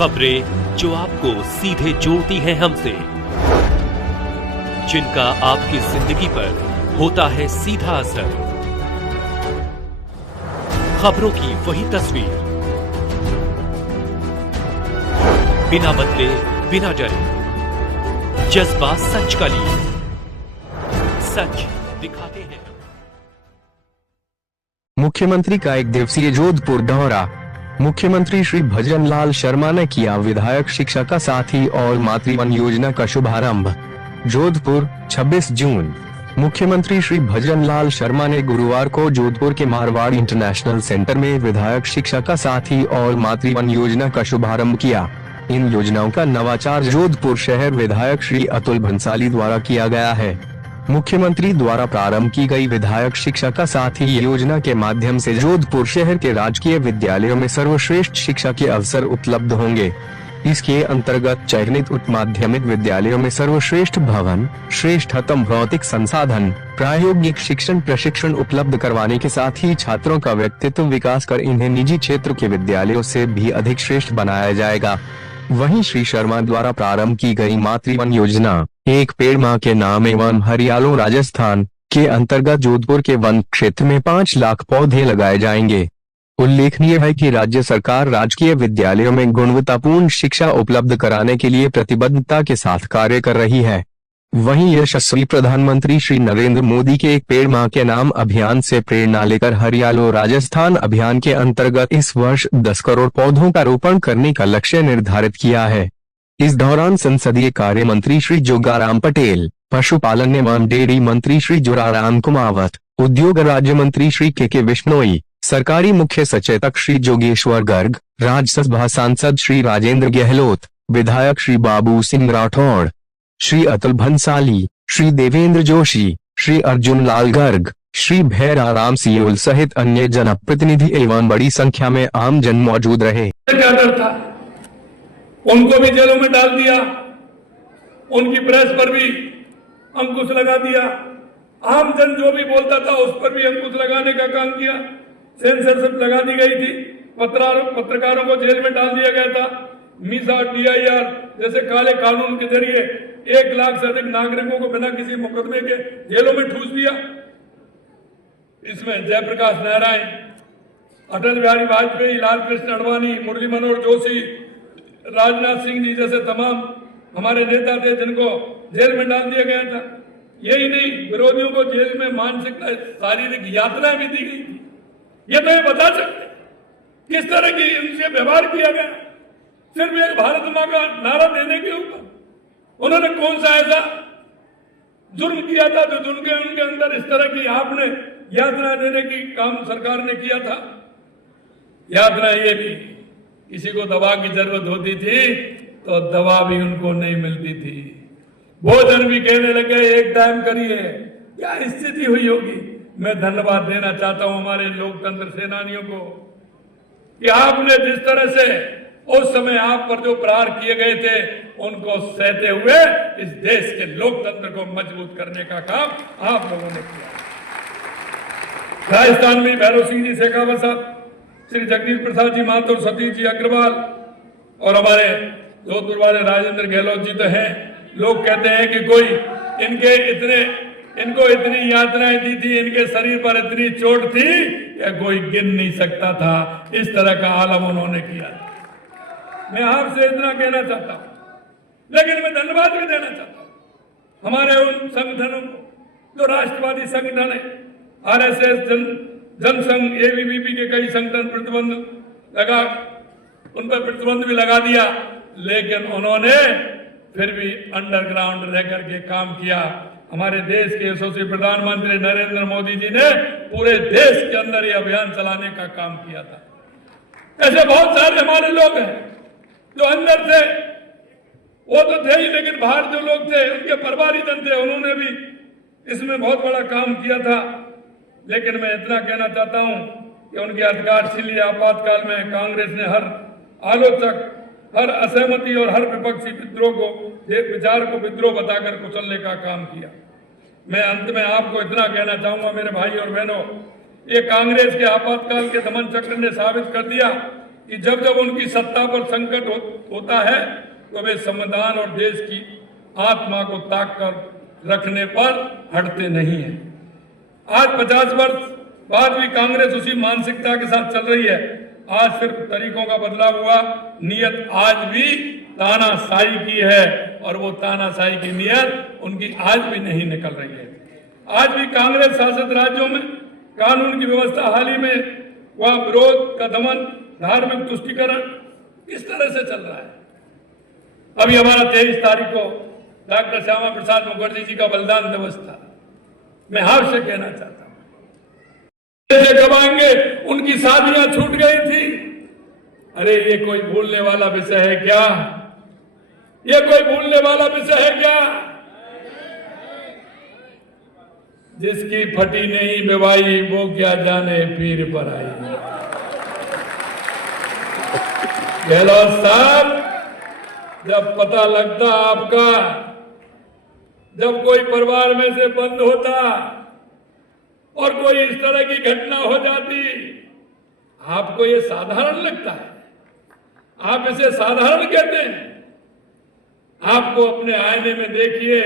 खबरें जो आपको सीधे जोड़ती हैं हमसे, जिनका आपकी जिंदगी पर होता है सीधा असर। खबरों की वही तस्वीर, बिना बदले बिना डरे, जज्बा सच का लिए, सच दिखाते हैं। मुख्यमंत्री का एक दिवसीय जोधपुर दौरा। मुख्यमंत्री श्री भजन लाल शर्मा ने किया विधायक शिक्षा का साथी और मातृवन योजना का शुभारंभ। जोधपुर 26 जून। मुख्यमंत्री श्री भजन लाल शर्मा ने गुरुवार को जोधपुर के मारवाड़ इंटरनेशनल सेंटर में विधायक शिक्षा का साथी और मातृवन योजना का शुभारंभ किया। इन योजनाओं का नवाचार जोधपुर शहर विधायक श्री अतुल भंसाली द्वारा किया गया है। मुख्यमंत्री द्वारा प्रारंभ की गई विधायक शिक्षा का साथी योजना के माध्यम से जोधपुर शहर के राजकीय विद्यालयों में सर्वश्रेष्ठ शिक्षा के अवसर उपलब्ध होंगे। इसके अंतर्गत चयनित उच्च माध्यमिक विद्यालयों में सर्वश्रेष्ठ भवन, श्रेष्ठतम भौतिक संसाधन, प्रायोगिक शिक्षण प्रशिक्षण उपलब्ध करवाने के साथ ही छात्रों का व्यक्तित्व विकास कर इन्हें निजी क्षेत्र के विद्यालयों से भी अधिक श्रेष्ठ बनाया जाएगा। वहीं श्री शर्मा द्वारा प्रारंभ की गई मातृवन योजना, एक पेड़ मां के नाम एवं हरियालो राजस्थान के अंतर्गत जोधपुर के वन क्षेत्र में 5 लाख पौधे लगाए जाएंगे। उल्लेखनीय है कि राज्य सरकार राजकीय विद्यालयों में गुणवत्तापूर्ण शिक्षा उपलब्ध कराने के लिए प्रतिबद्धता के साथ कार्य कर रही है। वहीं यशस्वी प्रधानमंत्री श्री नरेंद्र मोदी के एक पेड़ मां के नाम अभियान से प्रेरणा लेकर हरियालो राजस्थान अभियान के अंतर्गत इस वर्ष 10 करोड़ पौधों का रोपण करने का लक्ष्य निर्धारित किया है। इस दौरान संसदीय कार्य मंत्री श्री जोगाराम पटेल, पशुपालन एवं डेयरी मंत्री श्री जोराराम कुमावत, उद्योग राज्य मंत्री श्री के बिश्नोई, सरकारी मुख्य सचेतक श्री जोगेश्वर गर्ग, राज्यसभा सांसद श्री राजेंद्र गहलोत, विधायक श्री बाबू सिंह राठौड़, श्री अतुल भंसाली, श्री देवेंद्र जोशी, श्री अर्जुन लाल गर्ग, श्री भैराराम सियोल सहित अन्य जनप्रतिनिधि एवं बड़ी संख्या में आम जन मौजूद रहे। उनको भी जेलों में डाल दिया, उनकी प्रेस पर भी अंकुश लगा दिया, आम जन जो भी बोलता था उस पर भी अंकुश लगाने का काम किया। सेंसरशिप लगा दी गई थी, पत्रकारों को जेल में डाल दिया गया था। मीसा DIR जैसे काले कानून के जरिए 1 लाख से अधिक नागरिकों को बिना किसी मुकदमे के जेलों में ठूस दिया। इसमें जयप्रकाश नारायण, अटल बिहारी वाजपेयी, लाल कृष्ण आडवाणी, मुरली मनोहर जोशी, राजनाथ सिंह जी जैसे तमाम हमारे नेता थे जिनको जेल में डाल दिया गया था। यही नहीं, विरोधियों को जेल में मानसिक शारीरिक यातना भी दी गई थी। ये तो ये बता सकते किस तरह की इनसे व्यवहार किया गया, सिर्फ एक भारत मां का नारा देने के ऊपर। उन्होंने कौन सा ऐसा जुर्म किया था जो उनके अंदर इस तरह की आपने यातना देने की काम सरकार ने किया था। यातना ये भी, किसी को दवा की जरूरत होती थी तो दवा भी उनको नहीं मिलती थी। भोजन भी कहने लगे 1 टाइम करिए। क्या स्थिति हुई होगी। मैं धन्यवाद देना चाहता हूं हमारे लोकतंत्र सेनानियों को कि आपने जिस तरह से उस समय आप पर जो प्रहार किए गए थे उनको सहते हुए इस देश के लोकतंत्र को मजबूत करने का काम आप लोगों ने किया। राजस्थान में भैरव सिंह जी शेखावत साहब, श्री जगदीश प्रसाद जी महतो, सतीश जी अग्रवाल और हमारे जोधपुर वाले राजेंद्र गहलोत जी तो हैं। लोग कहते हैं कि कोई इनको इतनी यातनाएं दी थी, इनके शरीर पर इतनी चोट थी कि कोई गिन नहीं सकता था। इस तरह का आलम उन्होंने किया। मैं आपसे इतना कहना चाहता हूं, लेकिन मैं धन्यवाद भी देना चाहता हूं हमारे उन संगठनों को जो राष्ट्रवादी संगठन है, RSS, जनसंघ, ABVP के कई संगठन प्रतिबंध लगा, उन पर प्रतिबंध भी लगा दिया, लेकिन उन्होंने फिर भी अंडरग्राउंड रह करके काम किया। हमारे देश के यशस्वी प्रधानमंत्री नरेंद्र मोदी जी ने पूरे देश के अंदर ये अभियान चलाने का काम किया था। ऐसे बहुत सारे हमारे लोग हैं जो अंदर थे, वो तो थे ही, लेकिन बाहर जो लोग थे उनके परिवारी जन थे, उन्होंने भी इसमें बहुत बड़ा काम किया था। लेकिन मैं इतना कहना चाहता हूं कि उनकी अधिकारशील आपातकाल में कांग्रेस ने हर आलोचक, हर असहमति और हर विपक्षी विचार को विद्रोह बताकर कुचलने का काम किया। मैं अंत में आपको इतना कहना चाहूंगा मेरे भाई और बहनों, ये कांग्रेस के आपातकाल के दमन चक्र ने साबित कर दिया कि जब जब उनकी सत्ता पर संकट होता है तो वे संविधान और देश की आत्मा को ताक कर रखने पर हटते नहीं हैं। आज 50 वर्ष बाद भी कांग्रेस उसी मानसिकता के साथ चल रही है। आज सिर्फ तरीकों का बदलाव हुआ, नियत आज भी तानाशाही की है और वो तानाशाही की नियत उनकी आज भी नहीं निकल रही है। आज भी कांग्रेस शासित राज्यों में कानून की व्यवस्था हाल ही में हुआ विरोध का दमन, धार्मिक तुष्टीकरण किस तरह से चल रहा है। अभी हमारा 23 तारीख को डॉक्टर श्यामा प्रसाद मुखर्जी जी का बलिदान दिवस था। मैं आपसे कहना चाहता हूं, कब आएंगे, उनकी शादियां छूट गई थी। अरे ये कोई भूलने वाला विषय है क्या? ये कोई भूलने वाला विषय है क्या? जिसकी फटी नहीं बेवाई वो क्या जाने पीर पर आई। गहलोत साहब, जब पता लगता आपका, जब कोई परिवार में से बंद होता और कोई इस तरह की घटना हो जाती, आपको ये साधारण लगता है? आप इसे साधारण कहते हैं? आपको अपने आईने में देखिए,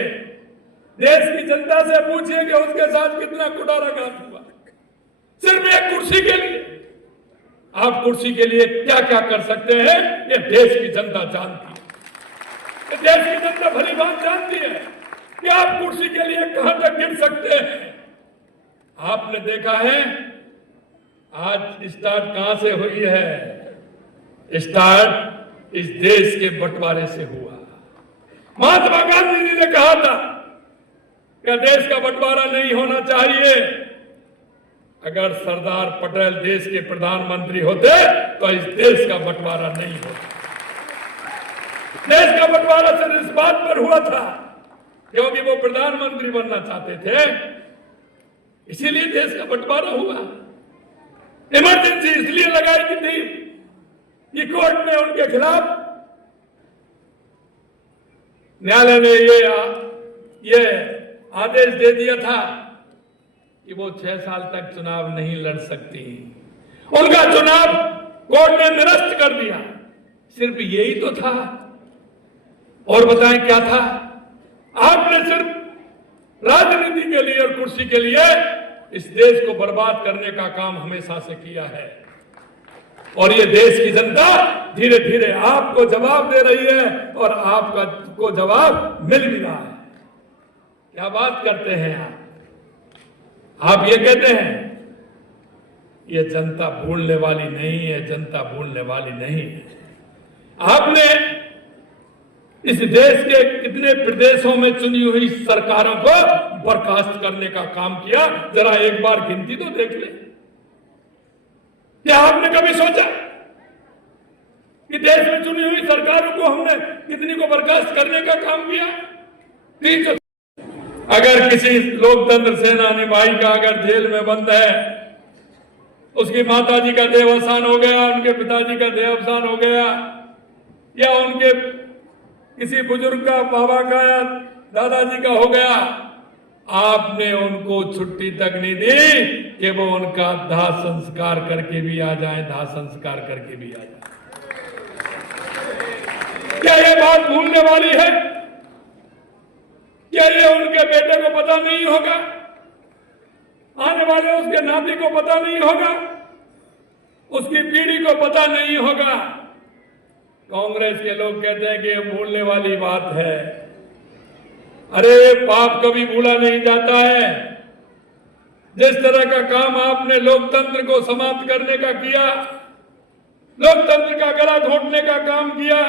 देश की जनता से पूछिए कि उसके साथ कितना कुटाराघात हुआ सिर्फ एक कुर्सी के लिए। आप कुर्सी के लिए क्या क्या कर सकते हैं ये देश की जनता जानती है। देश की जनता भली बात जानती है कि आप कुर्सी के लिए कहां तक गिर सकते हैं। आपने देखा है आज स्टार्ट कहां से हुई है? स्टार्ट इस देश के बंटवारे से हुआ। महात्मा गांधी जी ने कहा था कि देश का बंटवारा नहीं होना चाहिए। अगर सरदार पटेल देश के प्रधानमंत्री होते तो इस देश का बंटवारा नहीं होता। देश का बंटवारा सिर्फ इस बात पर हुआ था क्योंकि वो प्रधानमंत्री बनना चाहते थे, इसीलिए देश का बंटवारा हुआ। इमरजेंसी इसलिए लगाई की थी कि कोर्ट ने उनके खिलाफ, न्यायालय ने ये आदेश दे दिया था कि वो 6 साल तक चुनाव नहीं लड़ सकती। उनका चुनाव कोर्ट ने निरस्त कर दिया। सिर्फ यही तो था। और बताएं क्या था? आपने सिर्फ राजनीति के लिए और कुर्सी के लिए इस देश को बर्बाद करने का काम हमेशा से किया है। और ये देश की जनता धीरे धीरे आपको जवाब दे रही है और आपका को जवाब मिल भी रहा है। क्या बात करते हैं आप ये कहते हैं ये जनता भूलने वाली नहीं है, जनता भूलने वाली नहीं है। आपने इस देश के कितने प्रदेशों में चुनी हुई सरकारों को बर्खास्त करने का काम किया, जरा एक बार गिनती तो देख ले। क्या आपने कभी सोचा कि देश में चुनी हुई सरकारों को हमने कितनी को बर्खास्त करने का काम किया? 300। अगर किसी लोकतंत्र सेनानी भाई का अगर जेल में बंद है, उसकी माताजी का देहावसान हो गया, उनके पिताजी का देहावसान हो गया, या उनके किसी बुजुर्ग का, बाबा का या दादाजी का हो गया, आपने उनको छुट्टी तक नहीं दी कि वो उनका दाह संस्कार करके भी आ जाए, दाह संस्कार करके भी आ जाए। क्या ये बात भूलने वाली है? क्या ये उनके बेटे को पता नहीं होगा? आने वाले उसके नाती को पता नहीं होगा? उसकी पीढ़ी को पता नहीं होगा? कांग्रेस के लोग कहते हैं कि ये भूलने वाली बात है। अरे पाप कभी भूला नहीं जाता है। जिस तरह का काम आपने लोकतंत्र को समाप्त करने का किया, लोकतंत्र का गला घोटने का काम किया,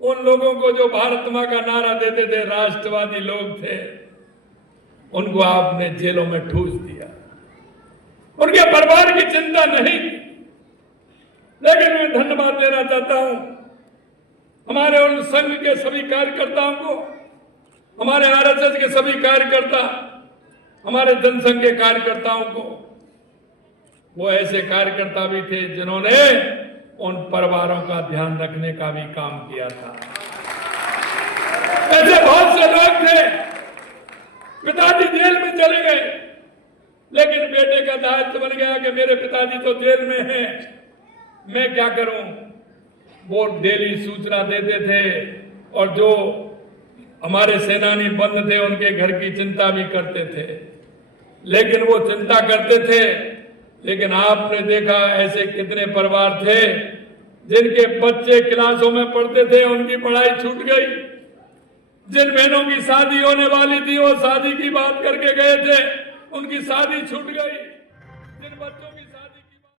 उन लोगों को जो भारत मां का नारा देते थे, राष्ट्रवादी लोग थे, उनको आपने जेलों में ठूस दिया। उनके परिवार की चिंता नहीं की। लेकिन मैं धन्यवाद देना चाहता हूं हमारे उन संघ के सभी कार्यकर्ताओं को, हमारे आरएसएस के सभी कार्यकर्ता, हमारे जनसंघ के कार्यकर्ताओं को। वो ऐसे कार्यकर्ता भी थे जिन्होंने उन परिवारों का ध्यान रखने का भी काम किया था। ऐसे बहुत से लोग थे, पिताजी जेल में चले गए, लेकिन बेटे का दायित्व बन गया कि मेरे पिताजी तो जेल में हैं, मैं क्या करूं। वो डेली सूचना देते थे और जो हमारे सेनानी बंद थे उनके घर की चिंता भी करते थे, लेकिन वो चिंता करते थे। लेकिन आपने देखा ऐसे कितने परिवार थे जिनके बच्चे क्लासों में पढ़ते थे, उनकी पढ़ाई छूट गई। जिन बहनों की शादी होने वाली थी वो शादी की बात करके गए थे, उनकी शादी छूट गई। जिन बच्चों